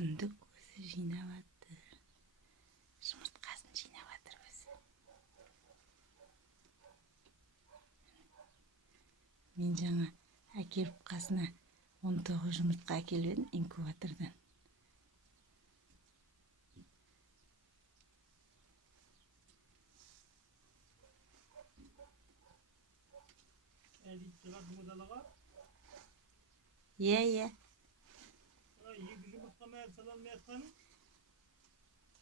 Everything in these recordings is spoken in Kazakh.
Күндік өзі жинап жатыр. Жұмыртқасын жинап жатыр өзі. Мен жаңа әкеліп қасына 19 жұмыртқа әкеліп едім инкубатордан. Иә.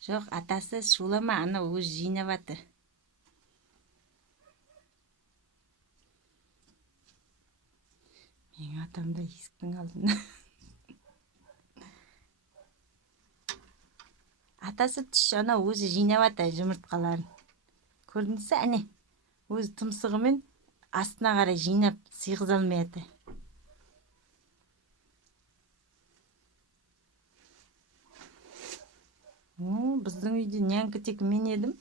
Жоқ, атасы шулама, ана өзі жинап жатыр. Менің атам да есіктің алдында. Атасы түш, ана өзі жинап жатыр жұмыртқаларын. Көрдіңіз, әне, өзі тұмсығымен астына қарай жинап сыйғыза алмай жатыр. Біздің үйде нянка тек мен едім.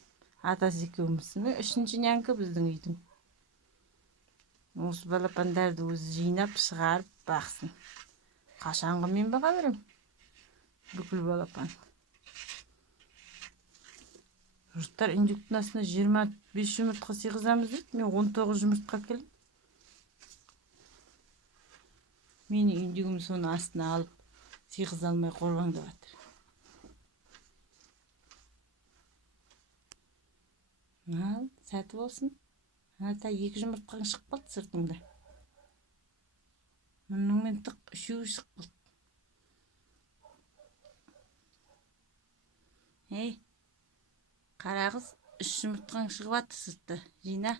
Атасы екеуміз. Үшінші нянка біздің үйдің. Осы балапандарды өзі жинап, шығарып бақсын. Қашанғы мен баға берем. Бүкіл балапан. Жұрттар индюктің астына 25 жұмыртқа сыйғызамыз дейді. Мен 19 жұмыртқа келдім. Мені индюгім соны астына алып сыйғыза алмай қорбаңдап жатыр. Ал, сәті болсын. Ата 2 жұмыртқаң шығып қалды сыртыңда. Мұныңмен тық 3 шығып қалды. Ей, қара қыз, 3 жұмыртқаң шығып жатыр сыртта. Жина.